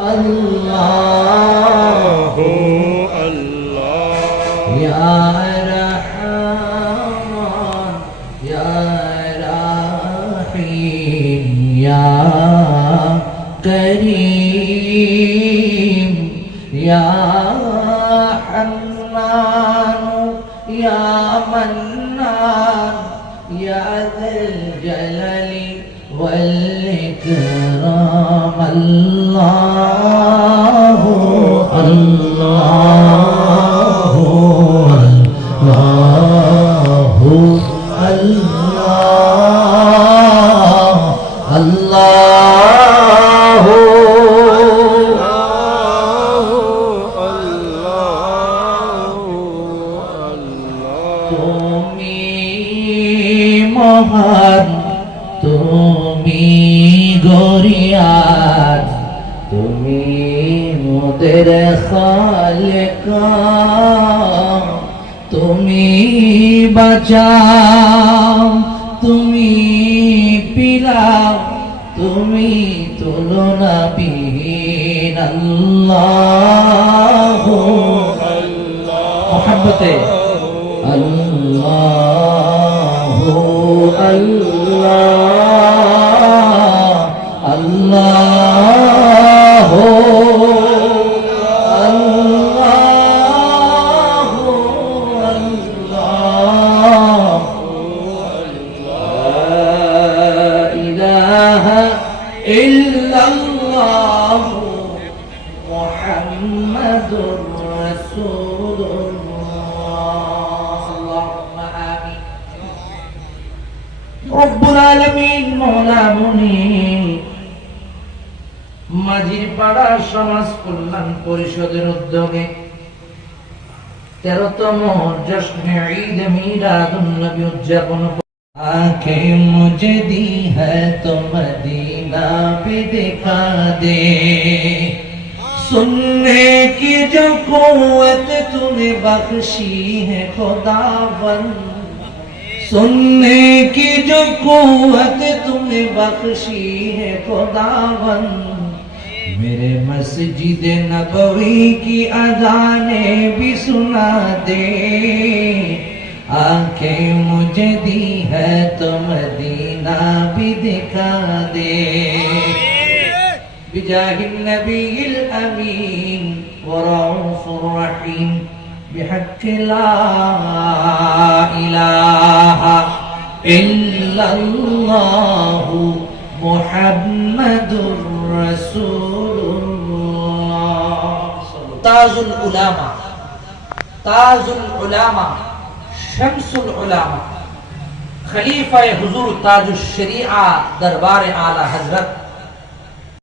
الله. الله. يا رحمن يا رحيم يا كريم يا حنان يا منان يا ذا الجلال والإكرام الله الله الله الله الله তুমি মহান তুমি গরিয়ান তুমি মোদের খালেক, তুমি বাঁচাও, তুমি পিলাও, তুমি তুলনা বিহীন আল্লাহ। মোহাম্মতে আল্লাহ আল্লাহ। إلا الله محمد رسول الله اللهم آمين رب العالمين مولا منير মাঝির পাড়া সমাজ কল্যাণ পরিষদের উদ্যোগে তেরোতম উদযাপন দি হ্যাঁ তো মদিনা मदीना भी दिखा दे। सुनने की जो कुवत तूने बख्शी है, खुदावन। सुनने की जो कुवत तूने बख्शी है, खुदावन। मेरे मस्जिद नबवी की अजाने भी सुना दे। आंखें मुझे दी है तो मदीना भी दिखा दे بجاه النبي الأمين ورؤوف الرحيم بحق لا إله إلا الله محمد رسول الله تاج العلماء تاج العلماء শামসুল উলামা খলিফায়ে হুজুর তাজুশ শরিয়া দরবারে আলা হযরত